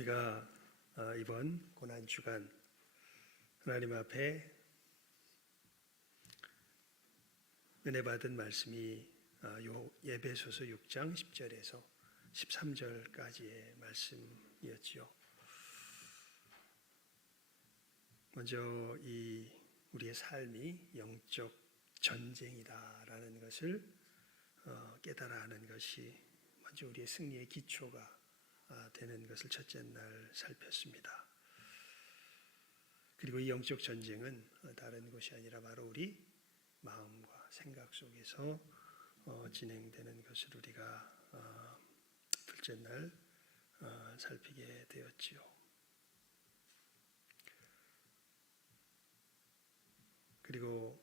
우리가 이번 고난 주간 하나님 앞에 은혜 받은 말씀이 예배소서 6장 10절에서 13절까지의 말씀이었지요. 먼저 우리의 삶이 영적 전쟁이다라는 것을 깨달아 하는 것이 먼저 우리의 승리의 기초가 되는 것을 첫째 날 살폈습니다. 그리고 이 영적 전쟁은 다른 것이 아니라 바로 우리 마음과 생각 속에서 진행되는 것을 우리가 둘째 날 살피게 되었지요. 그리고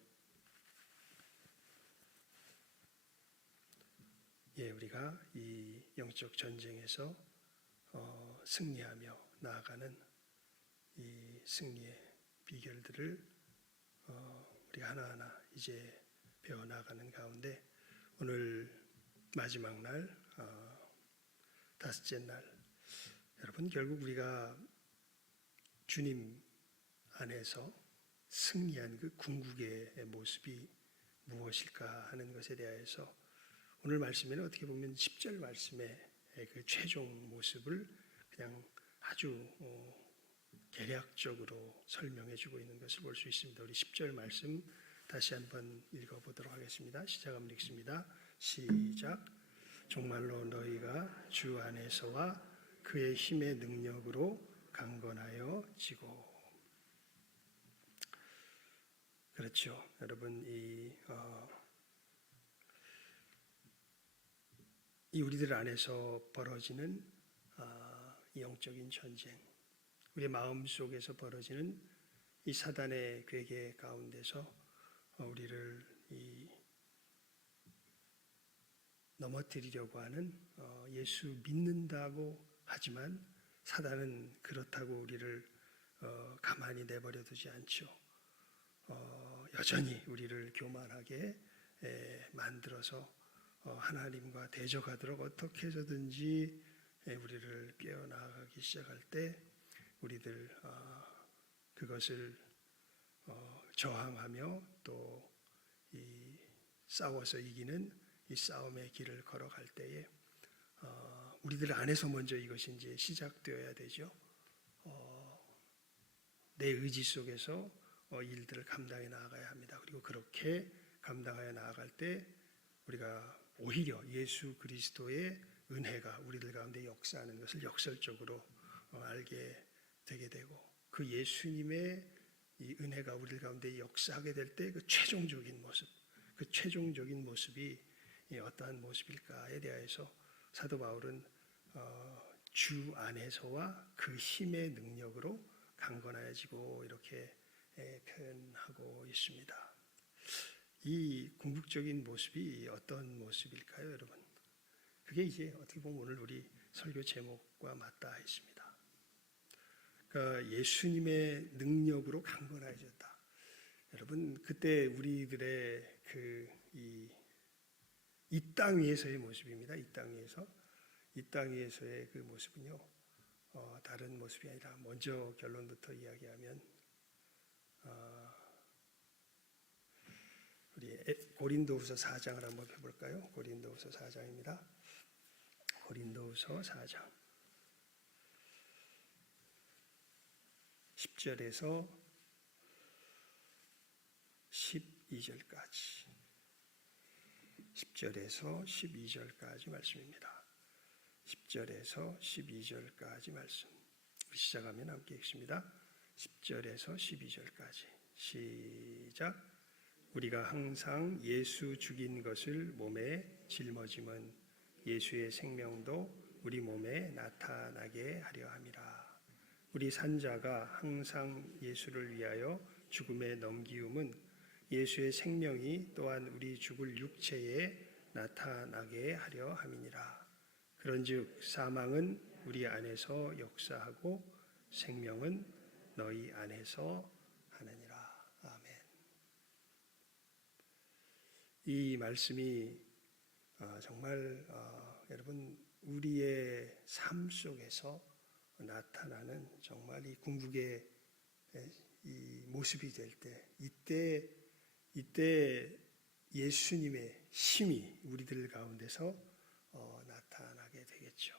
우리가 이 영적 전쟁에서 승리하며 나아가는 이 승리의 비결들을 우리가 하나하나 이제 배워나가는 가운데 오늘 마지막 날 다섯째 날 여러분 결국 우리가 주님 안에서 승리한 그 궁극의 모습이 무엇일까 하는 것에 대해서 오늘 말씀에는 어떻게 보면 10절 말씀의 그 최종 모습을 그냥 아주 개략적으로 설명해 주고 있는 것을 볼 수 있습니다. 우리 10절 말씀 다시 한번 읽어보도록 하겠습니다. 시작하면 읽습니다. 시작. 정말로 너희가 주 안에서와 그의 힘의 능력으로 강건하여 지고. 그렇죠. 여러분 이 우리들 안에서 벌어지는 이 영적인 전쟁, 우리의 마음 속에서 벌어지는 이 사단의 괴계 가운데서 우리를 넘어뜨리려고 하는 예수 믿는다고 하지만 사단은 그렇다고 우리를 가만히 내버려 두지 않죠. 여전히 우리를 교만하게 만들어서 하나님과 대적하도록 어떻게 해서든지 우리를 깨어나가기 시작할 때 우리들 그것을 저항하며 또 싸워서 이기는 이 싸움의 길을 걸어갈 때에 우리들 안에서 먼저 이것이 이제 시작되어야 되죠. 내 의지 속에서 일들을 감당해 나아가야 합니다. 그리고 그렇게 감당하여 나아갈 때 우리가 오히려 예수 그리스도의 은혜가 우리들 가운데 역사하는 것을 역설적으로 알게 되게 되고 그 예수님의 이 은혜가 우리들 가운데 역사하게 될 때 그 최종적인 모습, 그 최종적인 모습이 어떠한 모습일까에 대해서 사도 바울은 주 안에서와 그 힘의 능력으로 강건하여지고 이렇게 표현하고 있습니다. 이 궁극적인 모습이 어떤 모습일까요, 여러분? 그게 이제 어떻게 보면 오늘 우리 설교 제목과 맞닿아 있습니다. 그러니까 예수님의 능력으로 강건해졌다. 여러분, 그때 우리들의 이 땅 위에서의 모습입니다. 이 땅 위에서의 그 모습은요, 다른 모습이 아니라 먼저 결론부터 이야기하면 우리 고린도후서 4장을 한번 펴볼까요? 고린도후서 4장입니다. 고린도후서 4장 10절에서 12절까지 10절에서 12절까지 말씀입니다. 10절에서 12절까지 말씀 시작하면 함께 읽습니다. 10절에서 12절까지 시작. 우리가 항상 예수 죽인 것을 몸에 짊어짐은 예수의 생명도 우리 몸에 나타나게 하려 함이라. 우리 산자가 항상 예수를 위하여 죽음에 넘기움은 예수의 생명이 또한 우리 죽을 육체에 나타나게 하려 함이니라. 그런즉 사망은 우리 안에서 역사하고 생명은 너희 안에서 하느니라. 아멘. 이 말씀이 정말 여러분 우리의 삶 속에서 나타나는 정말 이 궁극의 이 모습이 될 때, 이때 예수님의 힘이 우리들 가운데서 나타나게 되겠죠.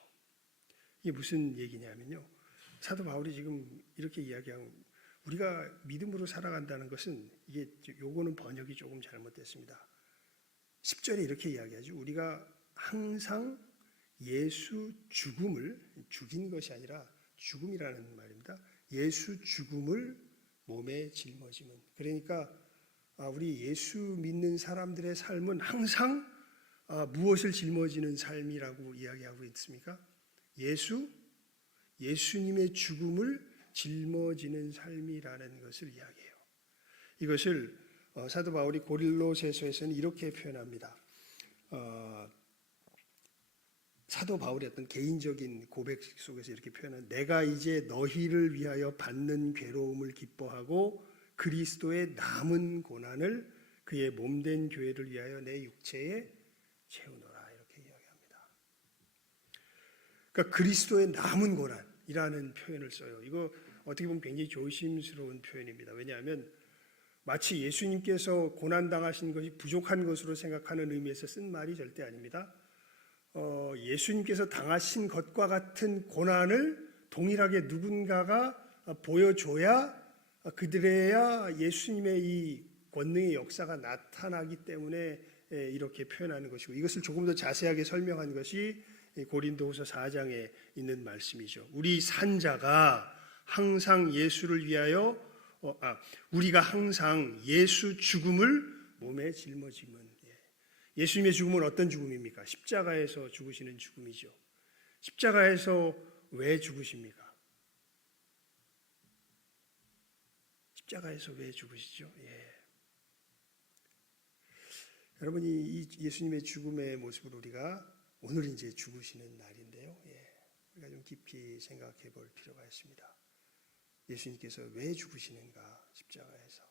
이게 무슨 얘기냐면요, 사도 바울이 지금 이렇게 이야기하고, 우리가 믿음으로 살아간다는 것은, 이게 요거는 번역이 조금 잘못됐습니다. 10절에 이렇게 이야기하죠. 우리가 항상 예수 죽음을, 죽인 것이 아니라 죽음이라는 말입니다. 예수 죽음을 몸에 짊어지면, 그러니까 우리 예수 믿는 사람들의 삶은 항상 무엇을 짊어지는 삶이라고 이야기하고 있습니까? 예수님의 죽음을 짊어지는 삶이라는 것을 이야기해요. 이것을 사도 바울이 고릴로새서에서는 이렇게 표현합니다. 사도 바울의 어떤 개인적인 고백 속에서 이렇게 표현한, 내가 이제 너희를 위하여 받는 괴로움을 기뻐하고 그리스도의 남은 고난을 그의 몸된 교회를 위하여 내 육체에 채우노라, 이렇게 이야기합니다. 그러니까 그리스도의 남은 고난이라는 표현을 써요. 이거 어떻게 보면 굉장히 조심스러운 표현입니다. 왜냐하면 마치 예수님께서 고난당하신 것이 부족한 것으로 생각하는 의미에서 쓴 말이 절대 아닙니다. 예수님께서 당하신 것과 같은 고난을 동일하게 누군가가 보여줘야, 그들에야 예수님의 이 권능의 역사가 나타나기 때문에 이렇게 표현하는 것이고, 이것을 조금 더 자세하게 설명한 것이 고린도후서 4장에 있는 말씀이죠. 우리 산자가 항상 예수를 위하여 우리가 항상 예수 죽음을 몸에 짊어지면, 예수님의 죽음은 어떤 죽음입니까? 십자가에서 죽으시는 죽음이죠. 십자가에서 왜 죽으십니까? 십자가에서 왜 죽으시죠? 여러분이 이 예수님의 죽음의 모습을 우리가 오늘 이제 죽으시는 날인데요. 우리가 좀 깊이 생각해 볼 필요가 있습니다. 예수님께서 왜 죽으시는가, 십자가에서.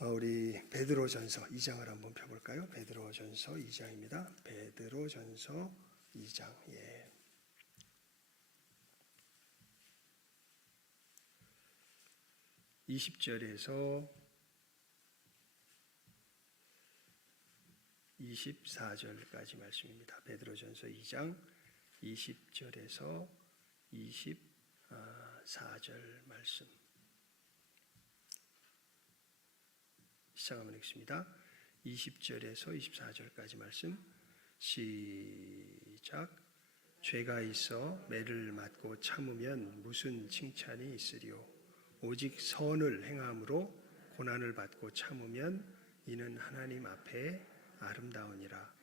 우리 베드로전서 2장을 한번 펴볼까요? 베드로전서 2장입니다. 베드로전서 2장. 20절에서 24절까지 말씀입니다. 베드로전서 2장 20절에서 24절 말씀. 시작하면 읽습니다. 20절에서 24절까지 말씀. 시작. 죄가 있어 매를 맞고 참으면 무슨 칭찬이 있으리요? 오직 선을 행함으로 고난을 받고 참으면 이는 하나님 앞에 아름다우니라.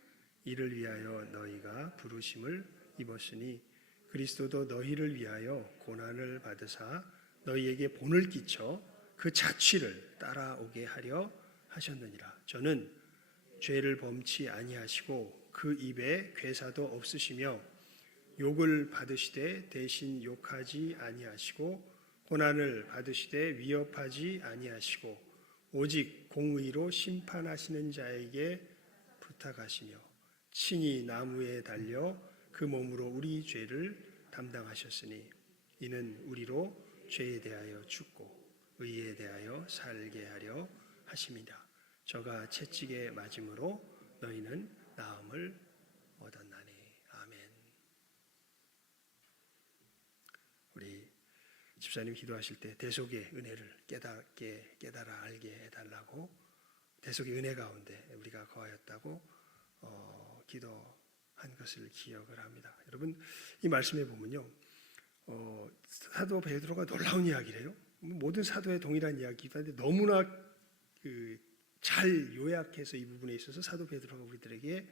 이를 위하여 너희가 부르심을 입었으니 그리스도도 너희를 위하여 고난을 받으사 너희에게 본을 끼쳐 그 자취를 따라오게 하려 하셨느니라. 저는 죄를 범치 아니하시고 그 입에 괴사도 없으시며 욕을 받으시되 대신 욕하지 아니하시고 고난을 받으시되 위협하지 아니하시고 오직 공의로 심판하시는 자에게 부탁하시며 친히 나무에 달려 그 몸으로 우리 죄를 담당하셨으니 이는 우리로 죄에 대하여 죽고 의에 대하여 살게 하려 하심이라. 저가 채찍에 맞음으로 너희는 나음을 얻었나니. 아멘. 우리 집사님 기도하실 때 대속의 은혜를 깨달아 알게 해달라고, 대속의 은혜 가운데 우리가 거하였다고 기도한 것을 기억을 합니다. 여러분, 이 말씀에 보면요, 사도 베드로가 놀라운 이야기를 해요. 모든 사도의 동일한 이야기이긴 한데 너무나 잘 요약해서 이 부분에 있어서 사도 베드로가 우리들에게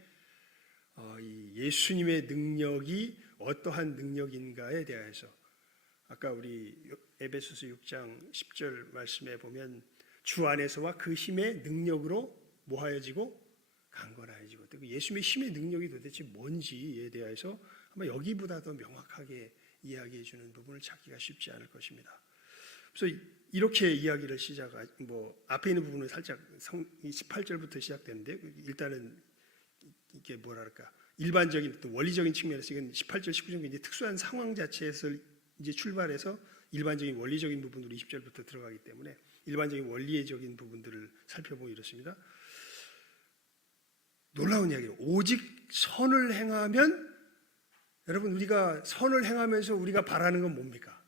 이 예수님의 능력이 어떠한 능력인가에 대해서, 아까 우리 에베소서 6장 10절 말씀에 보면 주 안에서와 그 힘의 능력으로 뭐하여지고 강건하여지고, 또 예수님의 힘의 능력이 도대체 뭔지에 대해서 아마 여기보다 더 명확하게 이야기해 주는 부분을 찾기가 쉽지 않을 것입니다. 그래서 이렇게 이야기를 앞에 있는 부분은 살짝 18절부터 시작되는데, 일단은 이게 뭐랄까, 일반적인 또 원리적인 측면에서 이건 18절, 19절 이제 특수한 상황 자체에서 이제 출발해서 일반적인 원리적인 부분으로 20절부터 들어가기 때문에 일반적인 원리적인 부분들을 살펴보면 이렇습니다. 놀라운 이야기예요. 오직 선을 행하면, 여러분 우리가 선을 행하면서 우리가 바라는 건 뭡니까?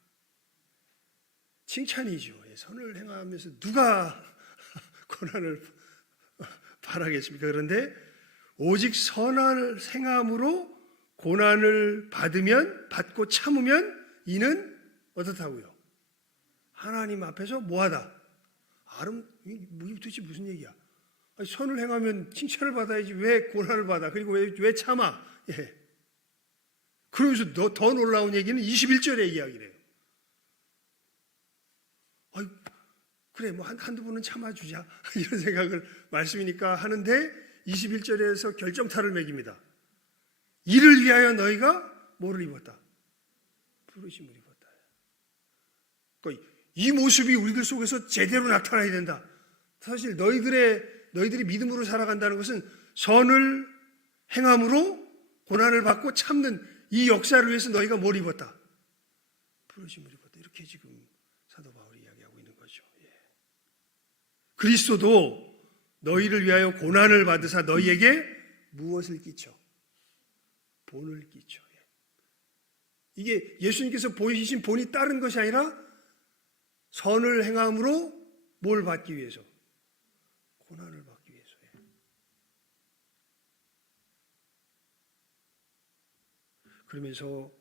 칭찬이죠. 선을 행하면서 누가 고난을 바라겠습니까? 그런데 오직 선을 행함으로 고난을 받고 참으면 이는 어떻다고요? 하나님 앞에서 뭐하다? 이게 도대체 무슨 얘기야? 아니, 선을 행하면 칭찬을 받아야지 왜 고난을 받아? 그리고 왜 참아? 예. 그러면서 더 놀라운 얘기는 21절의 이야기래요. 아니, 그래 뭐 한두 번은 참아주자 이런 생각을 말씀이니까 하는데 21절에서 결정타를 매깁니다. 이를 위하여 너희가 뭐를 입었다? 부르심을 입었다. 그러니까 이 모습이 우리들 속에서 제대로 나타나야 된다. 사실 너희들이 믿음으로 살아간다는 것은 선을 행함으로 고난을 받고 참는 이 역사를 위해서 너희가 뭘 입었다? 부르심을 입었다. 이렇게 지금 사도 바울이 이야기하고 있는 거죠. 예. 그리스도도 너희를 위하여 고난을 받으사 너희에게 무엇을 끼쳐? 본을 끼쳐. 예. 이게 예수님께서 보이신 본이 다른 것이 아니라 선을 행함으로 뭘 받기 위해서? 고난을 받기 위해서. 예. 그러면서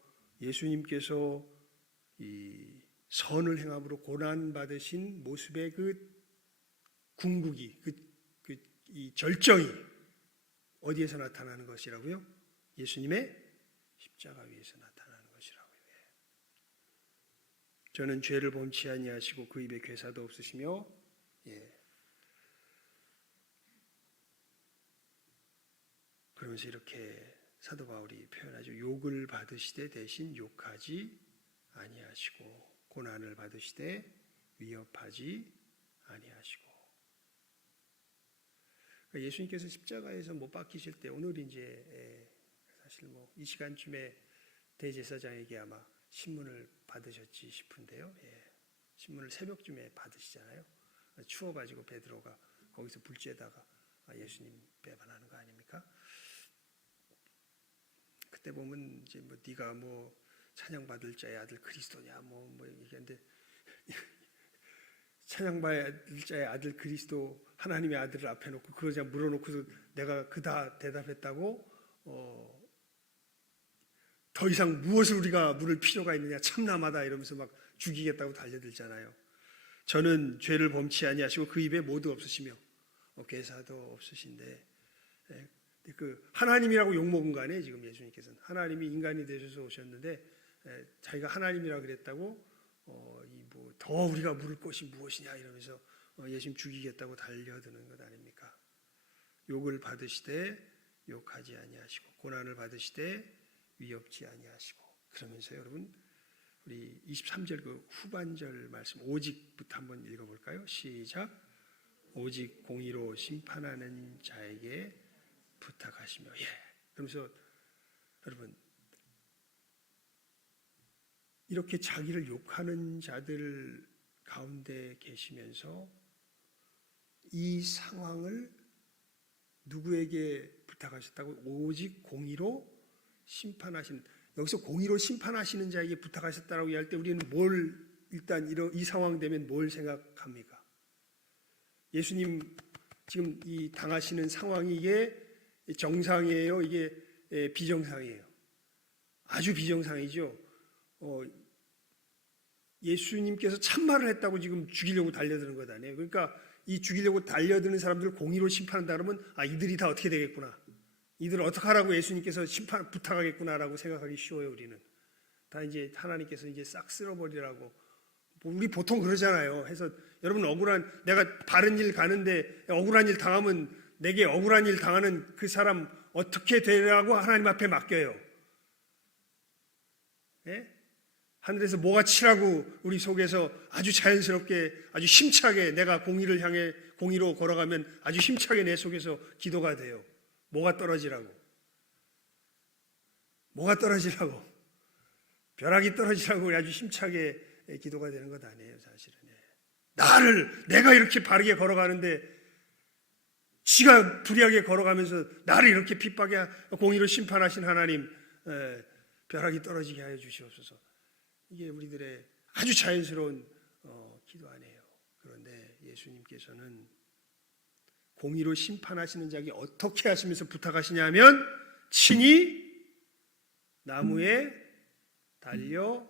예수님께서 이 선을 행함으로 고난 받으신 모습의 그 궁극이, 이 절정이 어디에서 나타나는 것이라고요? 예수님의 십자가 위에서 나타나는 것이라고요. 저는 죄를 범치 아니하시고 그 입에 괴사도 없으시며, 그러면서 이렇게 사도 바울이 표현하죠. 욕을 받으시되 대신 욕하지 아니하시고 고난을 받으시되 위협하지 아니하시고. 그러니까 예수님께서 십자가에서 못 박히실 때, 오늘 이제 사실 뭐 이 시간쯤에 대제사장에게 아마 신문을 받으셨지 싶은데요. 신문을 새벽쯤에 받으시잖아요. 추워가지고 베드로가 거기서 불쬐다가 예수님 배반하는 거 아닙니까? 그때 보면 이제 뭐 네가 뭐 찬양받을 자의 아들 그리스도냐 뭐 얘기하는데 찬양받을 자의 아들 그리스도, 하나님의 아들을 앞에 놓고 그거 그냥 물어놓고서 내가 그다 대답했다고 더 이상 무엇을 우리가 물을 필요가 있느냐, 참남하다 이러면서 막 죽이겠다고 달려들잖아요. 저는 죄를 범치 아니하시고 그 입에 모두 없으시며 괴사도 없으신데, 그 하나님이라고 욕먹은 거 아니에요. 지금 예수님께서는 하나님이 인간이 되셔서 오셨는데 자기가 하나님이라고 그랬다고 더 우리가 물을 것이 무엇이냐 이러면서 예수님 죽이겠다고 달려드는 것 아닙니까? 욕을 받으시되 욕하지 아니하시고 고난을 받으시되 위협지 아니하시고. 그러면서 여러분 우리 23절 그 후반절 말씀 오직부터 한번 읽어볼까요? 시작. 오직 공의로 심판하는 자에게 부탁하시며. 그러면서 여러분 이렇게 자기를 욕하는 자들 가운데 계시면서 이 상황을 누구에게 부탁하셨다고? 오직 공의로 심판하시는, 여기서 공의로 심판하시는 자에게 부탁하셨다라고 할 때 우리는 일단 이 상황 되면 뭘 생각합니까? 예수님 지금 이 당하시는 상황이 이게 정상이에요? 이게 비정상이에요? 아주 비정상이죠. 예수님께서 참말을 했다고 지금 죽이려고 달려드는 것 아니에요. 그러니까 이 죽이려고 달려드는 사람들을 공의로 심판한다 그러면 이들이 다 어떻게 되겠구나, 이들을 어떻게 하라고 예수님께서 심판 부탁하겠구나라고 생각하기 쉬워요. 우리는 다 이제 하나님께서 이제 싹 쓸어버리라고, 우리 보통 그러잖아요. 해서 여러분 내가 바른 일 가는데 억울한 일 당하면 내게 억울한 일 당하는 그 사람 어떻게 되라고 하나님 앞에 맡겨요. 하늘에서 뭐가 치라고 우리 속에서 아주 자연스럽게 아주 힘차게 내가 공의를 향해 공의로 걸어가면 아주 힘차게 내 속에서 기도가 돼요. 뭐가 떨어지라고. 뭐가 떨어지라고, 벼락이 떨어지라고 아주 힘차게 기도가 되는 것 아니에요, 사실은. 내가 이렇게 바르게 걸어가는데 지가 불의하게 걸어가면서 나를 이렇게 핍박해 공의로 심판하신 하나님, 벼락이 떨어지게 하여 주시옵소서. 이게 우리들의 아주 자연스러운 기도 아니에요. 그런데 예수님께서는 공의로 심판하시는 자에게 어떻게 하시면서 부탁하시냐면 친히 나무에 달려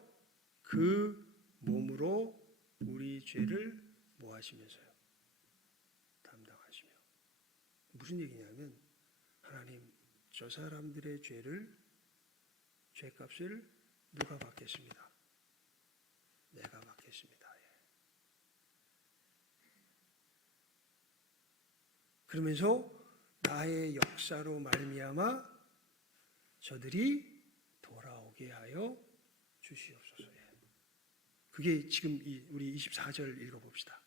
그 몸으로 우리 죄를 뭐 하시면서요? 담당하시며. 무슨 얘기냐면 하나님, 저 사람들의 죄값을 누가 받겠습니다? 내가 받겠습니다. 그러면서 나의 역사로 말미암아 저들이 돌아오게 하여 주시옵소서. 그게 지금 우리 24절 읽어봅시다.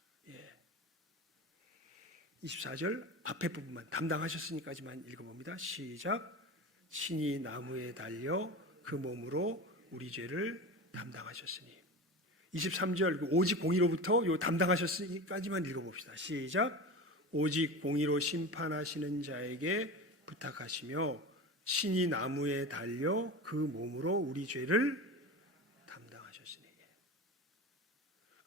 24절 앞에 부분만 담당하셨으니까지만 읽어봅니다. 시작. 친히 나무에 달려 그 몸으로 우리 죄를 담당하셨으니. 23절 오직 공의로부터 요 담당하셨으니까지만 읽어봅시다. 시작. 오직 공의로 심판하시는 자에게 부탁하시며 친히 나무에 달려 그 몸으로 우리 죄를 담당하셨으니.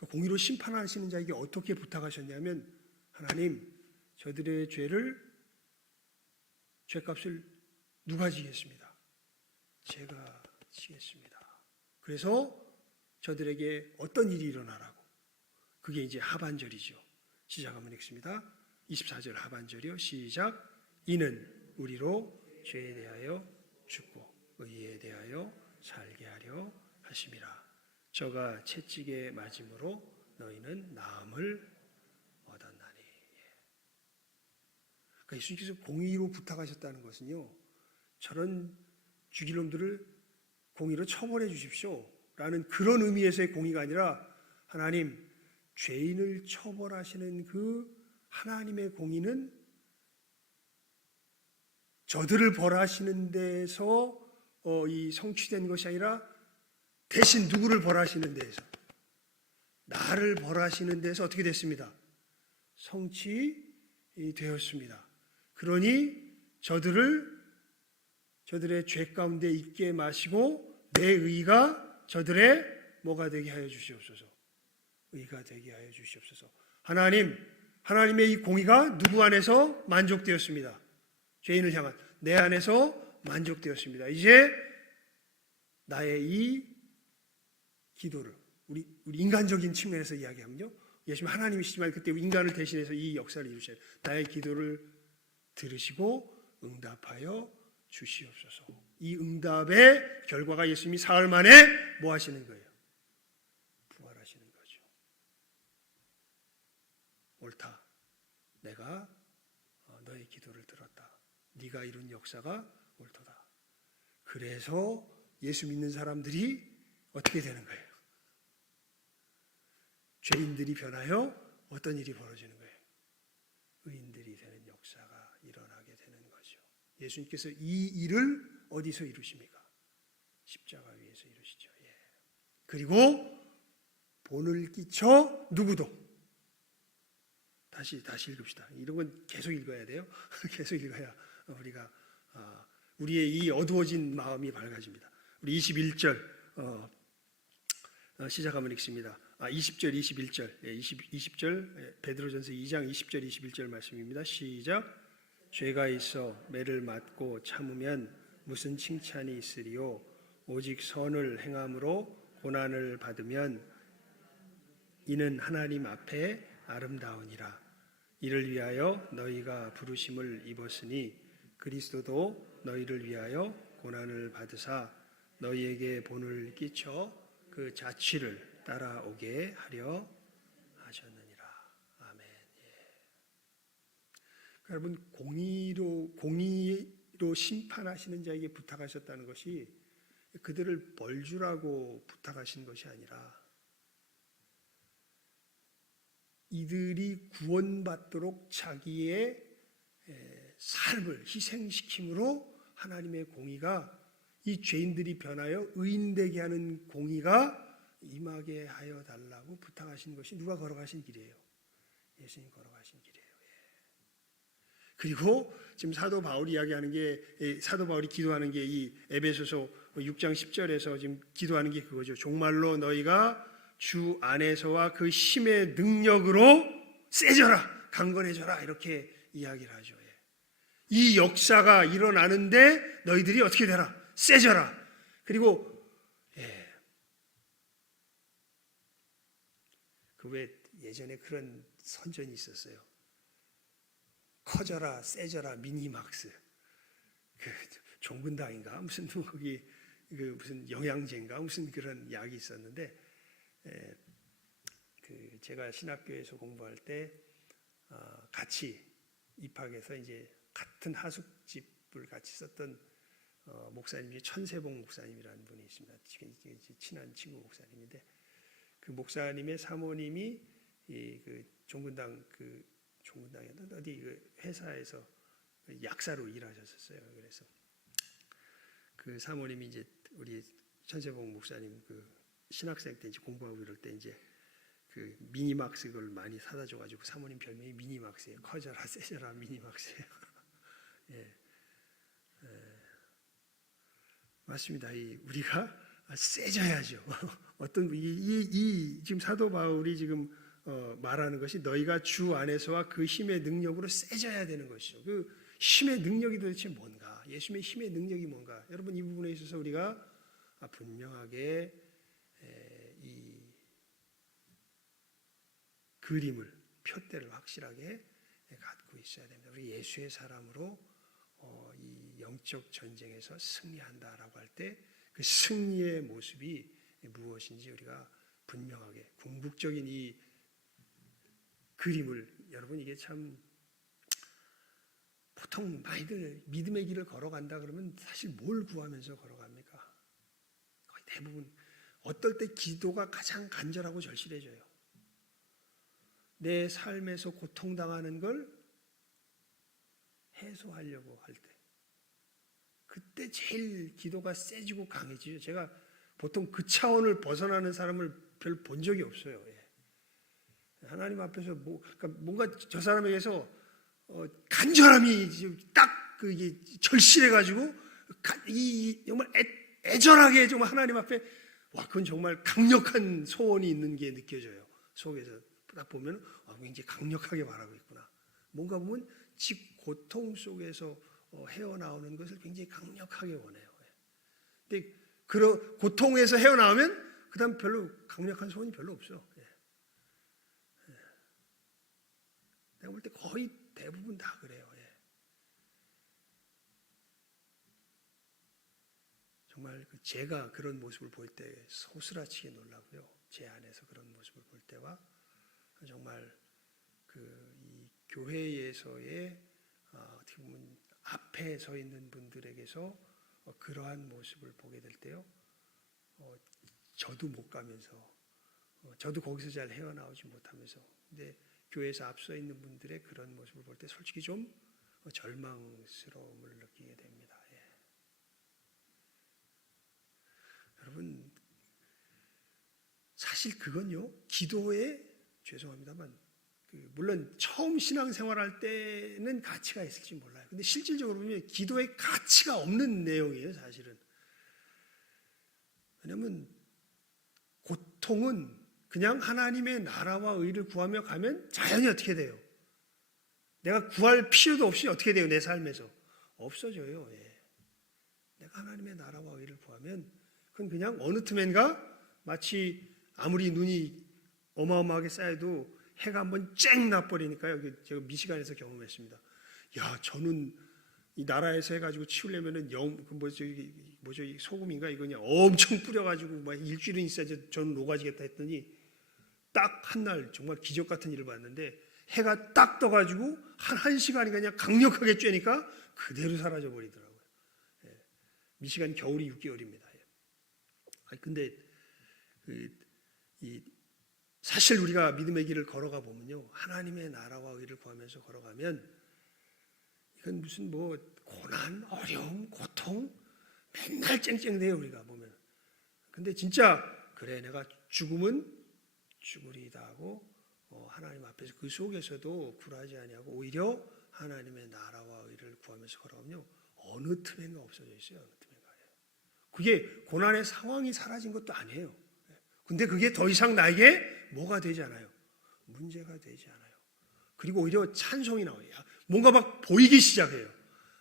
공의로 심판하시는 자에게 어떻게 부탁하셨냐면 하나님, 저들의 죄값을 누가 지겠습니다? 제가 지겠습니다. 그래서 저들에게 어떤 일이 일어나라고. 그게 이제 하반절이죠. 시작 한번 읽습니다. 24절 하반절이요. 시작. 이는 우리로 죄에 대하여 죽고 의에 대하여 살게 하려 하심이라. 저가 채찍에 맞음으로 너희는 나음을 얻었나니. 그러니까 예수님께서 공의로 부탁하셨다는 것은요, 저런 죽일 놈들을 공의로 처벌해 주십시오 라는 그런 의미에서의 공의가 아니라 하나님, 죄인을 처벌하시는 그 하나님의 공의는 저들을 벌하시는 데서 이 성취된 것이 아니라 대신 누구를 벌하시는 데에서, 나를 벌하시는 데서 어떻게 됐습니다? 성취되었습니다. 그러니 저들의 죄 가운데 있게 마시고 내 의가 저들의 뭐가 되게 하여 주시옵소서. 의가 되게 하여 주시옵소서. 하나님의 이 공의가 누구 안에서 만족되었습니다. 죄인을 향한 내 안에서 만족되었습니다. 이제 나의 이 기도를 우리 인간적인 측면에서 이야기하면요, 예수님 하나님이시지만 그때 인간을 대신해서 이 역사를 이루셔요. 나의 기도를 들으시고 응답하여 주시옵소서. 이 응답의 결과가 예수님이 사흘 만에 뭐 하시는 거예요? 부활하시는 거죠. 옳다. 내가 너의 기도를 들었다. 네가 이룬 역사가 옳도다. 그래서 예수 믿는 사람들이 어떻게 되는 거예요? 죄인들이 변하여 어떤 일이 벌어지는 거예요? 의인들이 되는 역사가 일어나게 되는 거죠. 예수님께서 이 일을 어디서 이루십니까? 십자가 위에서 이루시죠. 그리고 본을 끼쳐 누구도. 다시 읽읍시다. 이런 건 계속 읽어야 돼요. 계속 읽어야 우리가 우리의 이 어두워진 마음이 밝아집니다. 우리 21절 시작 한번 읽습니다. 20절, 21절, 20절 베드로전서 2장 20절, 21절 말씀입니다. 시작. 죄가 있어 매를 맞고 참으면 무슨 칭찬이 있으리요? 오직 선을 행함으로 고난을 받으면 이는 하나님 앞에 아름다우니라. 이를 위하여 너희가 부르심을 입었으니 그리스도도 너희를 위하여 고난을 받으사 너희에게 본을 끼쳐 그 자취를 따라오게 하려 하셨느니라. 아멘. 여러분, 공의로 심판하시는 자에게 부탁하셨다는 것이 그들을 벌주라고 부탁하신 것이 아니라 이들이 구원받도록 자기의 삶을 희생시킴으로 하나님의 공의가 이 죄인들이 변하여 의인되게 하는 공의가 임하게 하여 달라고 부탁하신 것이 누가 걸어가신 길이에요? 예수님 걸어가신 길이에요. 그리고 지금 사도 바울이 이야기하는 게, 사도 바울이 기도하는 게 이 에베소서 6장 10절에서 지금 기도하는 게 그거죠. 종말로 너희가 주 안에서와 그 힘의 능력으로 세져라, 강건해져라, 이렇게 이야기를 하죠. 이 역사가 일어나는데 너희들이 어떻게 되라? 세져라. 그리고 그 왜 예전에 그런 선전이 있었어요. 커져라, 세져라, 미니막스. 그 종근당인가 무슨 거기 그 무슨 영양제인가 무슨 그런 약이 있었는데, 그 제가 신학교에서 공부할 때 같이 입학해서 이제 같은 하숙집을 같이 썼던 목사님 중에 천세봉 목사님이라는 분이 있습니다. 친한 친구 목사님인데, 그 목사님의 사모님이 그 종근당 종근당이었나 어디 그 회사에서 약사로 일하셨었어요. 그래서 그 사모님이 이제 우리 천세봉 목사님 그 신학생 때 이제 공부하고 이럴 때 이제 그 미니막스 걸 많이 사다 줘가지고 사모님 별명이 미니막스예요. 커져라, 세져라, 미니막스예요. 예. 맞습니다. 우리가 세져야죠. 어떤 이 지금 사도 바울이 지금 말하는 것이 너희가 주 안에서와 그 힘의 능력으로 세져야 되는 것이죠. 그 힘의 능력이 도대체 뭔가? 예수님의 힘의 능력이 뭔가? 여러분, 이 부분에 있어서 우리가 분명하게 이 그림을, 표대를 확실하게 갖고 있어야 됩니다. 우리 예수의 사람으로 이 영적 전쟁에서 승리한다라고 할 때 그 승리의 모습이 무엇인지 우리가 분명하게, 궁극적인 이 그림을, 여러분 이게 참 보통 많이들 믿음의 길을 걸어간다 그러면 사실 뭘 구하면서 걸어갑니까? 거의 대부분 어떨 때 기도가 가장 간절하고 절실해져요. 내 삶에서 고통당하는 걸 해소하려고 할 때, 그때 제일 기도가 세지고 강해지죠. 제가 보통 그 차원을 벗어나는 사람을 별 본 적이 없어요. 하나님 앞에서 그러니까 뭔가 저 사람에게서 간절함이 딱 이게 절실해가지고 정말 애절하게 정말 하나님 앞에, 와, 그건 정말 강력한 소원이 있는 게 느껴져요. 속에서 딱 보면 굉장히 강력하게 말하고 있구나. 뭔가 보면 고통 속에서 헤어나오는 것을 굉장히 강력하게 원해요. 근데 그런 고통에서 헤어나오면 그다음 별로 강력한 소원이 별로 없어. 내가 볼 때 거의 대부분 다 그래요. 정말 제가 그런 모습을 볼 때 소스라치게 놀라고요. 제 안에서 그런 모습을 볼 때와 정말 이 교회에서의 어떻게 보면 앞에 서 있는 분들에게서 그러한 모습을 보게 될 때요, 저도 못 가면서, 저도 거기서 잘 헤어나오지 못하면서, 근데 교회에서 앞서 있는 분들의 그런 모습을 볼 때 솔직히 좀 절망스러움을 느끼게 됩니다. 여러분, 사실 그건요, 기도에, 죄송합니다만, 물론 처음 신앙생활할 때는 가치가 있을지 몰라요. 근데 실질적으로 보면 기도에 가치가 없는 내용이에요, 사실은. 왜냐하면 고통은 그냥 하나님의 나라와 의를 구하며 가면 자연히 어떻게 돼요? 내가 구할 필요도 없이 어떻게 돼요? 내 삶에서 없어져요. 내가 하나님의 나라와 의를 구하면 그건 그냥 어느 틈엔가 마치 아무리 눈이 어마어마하게 쌓여도 해가 한번 쨍 나버리니까요. 제가 미시간에서 경험했습니다. 야, 저는 이 나라에서 해가지고 치우려면은 뭐죠, 소금인가 이거 그냥 엄청 뿌려가지고 막 일주일은 있어야지 저는 녹아지겠다 했더니 딱 한 날 정말 기적 같은 일을 봤는데, 해가 딱 떠가지고 한 시간이 그냥 강력하게 쬐니까 그대로 사라져 버리더라고요. 미시간 겨울이 6개월입니다. 근데 사실 우리가 믿음의 길을 걸어가 보면요, 하나님의 나라와 의를 구하면서 걸어가면 이건 무슨 고난, 어려움, 고통, 맨날 쨍쨍대요 우리가 보면. 근데 진짜 그래 내가 죽음은 죽으리다 하고 하나님 앞에서 그 속에서도 굴하지 아니하고 오히려 하나님의 나라와 의를 구하면서 걸어가면요 어느 틈엔가 없어져 있어요. 어느 틈엔가. 그게 고난의 상황이 사라진 것도 아니에요. 근데 그게 더 이상 나에게 뭐가 되지 않아요. 문제가 되지 않아요. 그리고 오히려 찬송이 나와요. 뭔가 막 보이기 시작해요.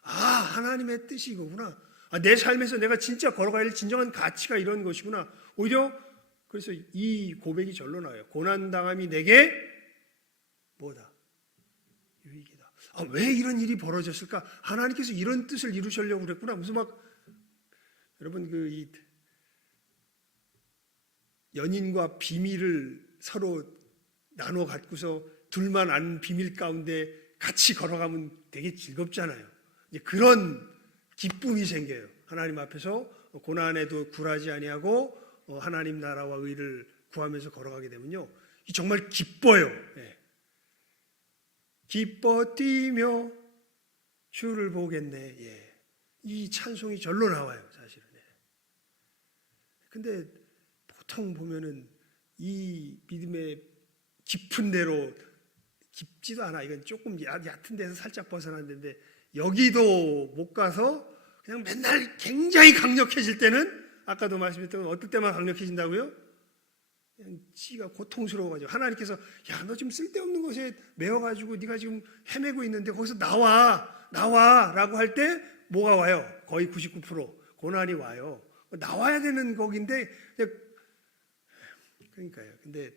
아, 하나님의 뜻이 이거구나. 아, 내 삶에서 내가 진짜 걸어가야 할 진정한 가치가 이런 것이구나. 오히려 그래서 이 고백이 절로 나와요. 고난당함이 내게 뭐다? 유익이다. 아, 왜 이런 일이 벌어졌을까? 하나님께서 이런 뜻을 이루시려고 그랬구나. 무슨 막 여러분 이 연인과 비밀을 서로 나눠 갖고서 둘만 아는 비밀 가운데 같이 걸어가면 되게 즐겁잖아요. 이제 그런 기쁨이 생겨요. 하나님 앞에서 고난에도 굴하지 아니하고 하나님 나라와 의를 구하면서 걸어가게 되면요, 정말 기뻐요. 예. 기뻐 뛰며 주를 보겠네. 예. 이 찬송이 절로 나와요, 사실은. 예. 근데 보통 보면은 이 믿음의 깊은 데로 깊지도 않아. 이건 조금 얕은 데서 살짝 벗어났는데 여기도 못 가서 그냥 맨날 굉장히 강력해질 때는 아까도 말씀드렸던 어떨 때만 강력해진다고요? 그냥 지가 고통스러워가지고 하나님께서 야, 너 지금 쓸데없는 것에 매워가지고 네가 지금 헤매고 있는데 거기서 나와라고 할 때 뭐가 와요? 거의 99% 고난이 와요. 나와야 되는 거긴데 그러니까요. 근데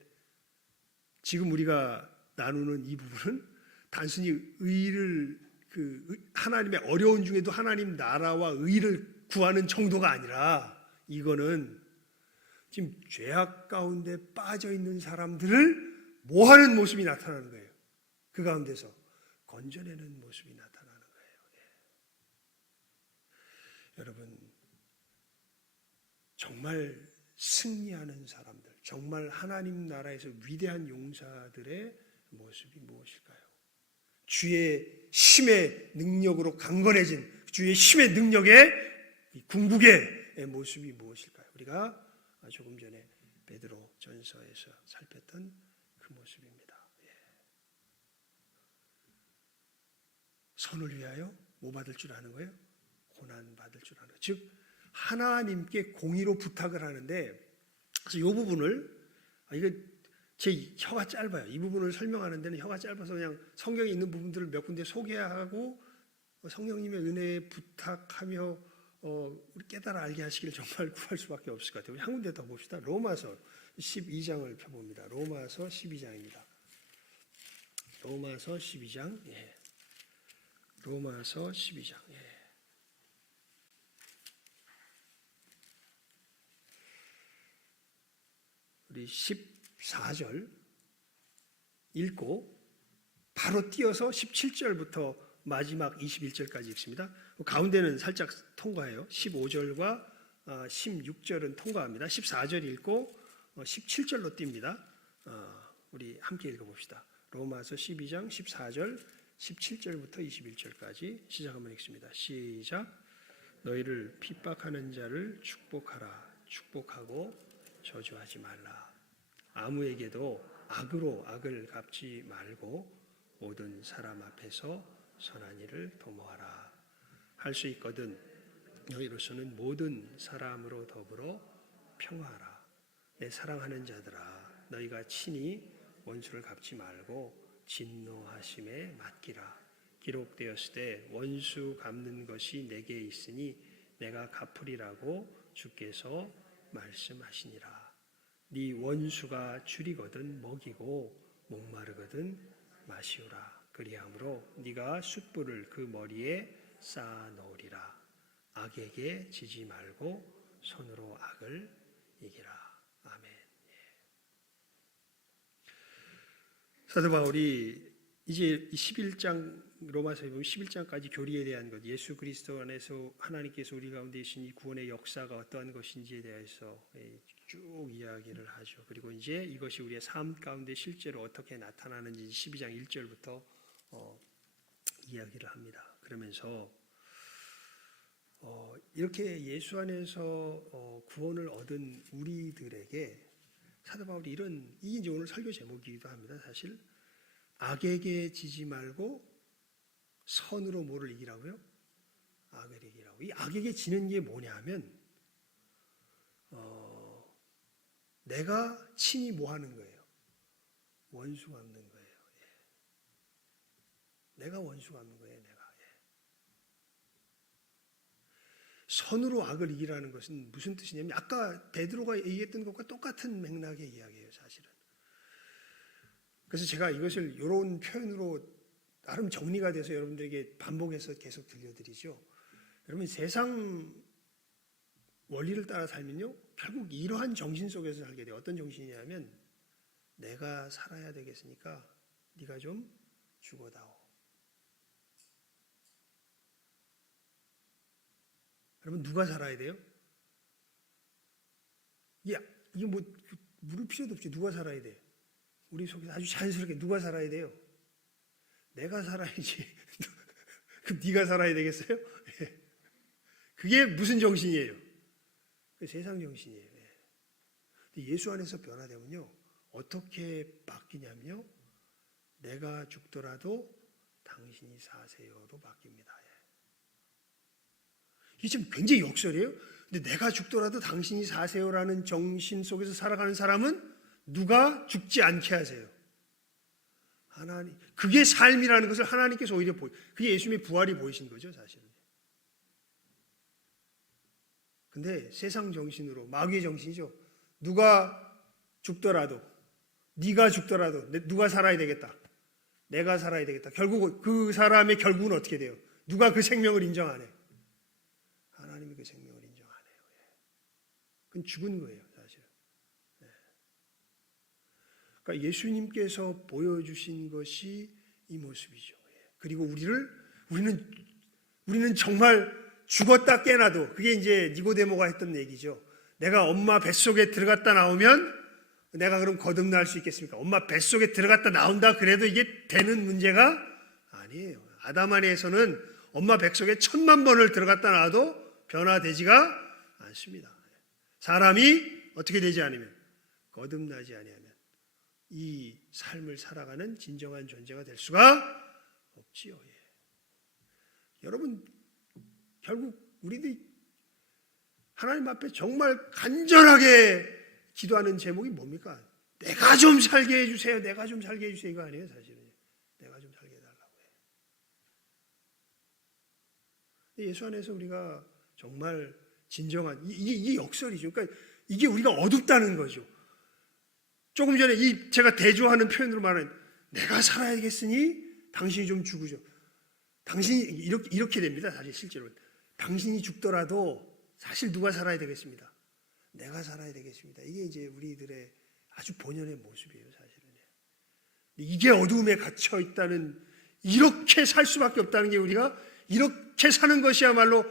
지금 우리가 나누는 이 부분은 단순히 의를 하나님의 어려운 중에도 하나님 나라와 의를 구하는 정도가 아니라 이거는 지금 죄악 가운데 빠져 있는 사람들을 모하는 모습이 나타나는 거예요. 그 가운데서 건져내는 모습이 나타나는 거예요. 예. 여러분, 정말 승리하는 사람들, 정말 하나님 나라에서 위대한 용사들의 모습이 무엇일까요? 주의 힘의 능력으로 강건해진 주의 힘의 능력의 궁극의 모습이 무엇일까요? 우리가 조금 전에 베드로 전서에서 살폈던 그 모습입니다. 예. 선을 위하여 뭐 받을 줄 아는 거예요? 고난 받을 줄 아는 거예요. 즉 하나님께 공의로 부탁을 하는데, 그래서 이 부분을 이거 제 혀가 짧아요. 이 부분을 설명하는 데는 혀가 짧아서 그냥 성경에 있는 부분들을 몇 군데 소개하고 성령님의 은혜에 부탁하며 우리 깨달아 알게 하시기를 정말 구할 수밖에 없을 것 같아요. 우리 한 군데 더 봅시다. 로마서 12장을 펴봅니다. 로마서 12장입니다. 로마서 12장. 예. 로마서 12장. 예. 우리 14절 읽고 바로 띄어서 17절부터 마지막 21절까지 읽습니다. 가운데는 살짝 통과해요. 15절과 16절은 통과합니다. 14절 읽고 17절로 뜁니다. 우리 함께 읽어봅시다. 로마서 12장 14절 17절부터 21절까지 시작 한번 읽습니다. 시작. 너희를 핍박하는 자를 축복하라. 축복하고 저주하지 말라. 아무에게도 악으로 악을 갚지 말고 모든 사람 앞에서 선한 일을 도모하라. 할 수 있거든 너희로서는 모든 사람으로 더불어 평화하라. 내 사랑하는 자들아, 너희가 친히 원수를 갚지 말고 진노하심에 맡기라. 기록되었을 때 원수 갚는 것이 내게 있으니 내가 갚으리라고 주께서 말씀하시니라. 네 원수가 줄이거든 먹이고 목마르거든 마시오라. 그리함으로 네가 숯불을 그 머리에 쌓아 놓으리라. 악에게 지지 말고 손으로 악을 이기라. 아멘. 사도 바울이 이제 11장 로마서에 보면 11장까지 교리에 대한 것, 예수 그리스도 안에서 하나님께서 우리 가운데 계신 이 구원의 역사가 어떠한 것인지에 대해서 쭉 이야기를 하죠. 그리고 이제 이것이 우리의 삶 가운데 실제로 어떻게 나타나는지 12장 1절부터 이야기를 합니다. 그러면서 이렇게 예수 안에서 구원을 얻은 우리들에게 사도 바울이 이게 이제 오늘 설교 제목이기도 합니다. 사실 악에게 지지 말고 선으로 뭐를 이기라고요? 악을 이기라고. 이 악에게 지는 게 뭐냐면 내가 친히 뭐 하는 거예요? 원수 갚는 거예요. 내가 원수 갚는 거예요. 내가. 선으로 악을 이기라는 것은 무슨 뜻이냐면 아까 베드로가 얘기했던 것과 똑같은 맥락의 이야기예요. 사실은. 그래서 제가 이것을 이런 표현으로 나름 정리가 돼서 여러분들에게 반복해서 계속 들려드리죠. 여러분 세상 원리를 따라 살면요 결국 이러한 정신 속에서 살게 돼요. 어떤 정신이냐면 내가 살아야 되겠으니까 네가 좀 죽어다오. 여러분 누가 살아야 돼요? 이게 뭐 물을 필요도 없지. 누가 살아야 돼? 우리 속에서 아주 자연스럽게 누가 살아야 돼요? 내가 살아야지. 그럼 네가 살아야 되겠어요? 그게 무슨 정신이에요? 세상 정신이에요. 예수 안에서 변화되면요 어떻게 바뀌냐면요 내가 죽더라도 당신이 사세요로 바뀝니다. 이게 지금 굉장히 역설이에요. 근데 내가 죽더라도 당신이 사세요라는 정신 속에서 살아가는 사람은 누가 죽지 않게 하세요? 하나님. 그게 삶이라는 것을 하나님께서 오히려 그게 예수님의 부활이 보이신 거죠, 사실은. 근데 세상 정신으로 마귀의 정신이죠. 누가 죽더라도 네가 죽더라도 누가 살아야 되겠다. 내가 살아야 되겠다. 결국 그 사람의 결국은 어떻게 돼요? 누가 그 생명을 인정 안 해? 하나님이 그 생명을 인정 안 해요. 그건 죽은 거예요, 사실은. 그러니까 예수님께서 보여주신 것이 이 모습이죠. 그리고 우리는 정말 죽었다 깨나도 그게 이제 니고데모가 했던 얘기죠. 내가 엄마 뱃속에 들어갔다 나오면 내가 그럼 거듭날 수 있겠습니까? 엄마 뱃속에 들어갔다 나온다 그래도 이게 되는 문제가 아니에요. 아담 안에서는 엄마 뱃속에 1000만 번을 들어갔다 나와도 변화되지가 않습니다. 사람이 어떻게 되지 않으면 거듭나지 아니하면 이 삶을 살아가는 진정한 존재가 될 수가 없지요. 여러분 결국 우리들이 하나님 앞에 정말 간절하게 기도하는 제목이 뭡니까? 내가 좀 살게 해주세요. 내가 좀 살게 해주세요. 이거 아니에요, 사실은. 내가 좀 살게 해달라고 해요. 예수 안에서 우리가 정말 진정한 이게 역설이죠. 그러니까 이게 우리가 어둡다는 거죠. 조금 전에 제가 대조하는 표현으로 말하는 내가 살아야겠으니 당신이 좀 죽으죠. 당신이 이렇게 됩니다. 사실 실제로 당신이 죽더라도 사실 누가 살아야 되겠습니다. 내가 살아야 되겠습니다. 이게 이제 우리들의 아주 본연의 모습이에요, 사실은. 이게 어두움에 갇혀 있다는 이렇게 살 수밖에 없다는 게 우리가 이렇게 사는 것이야말로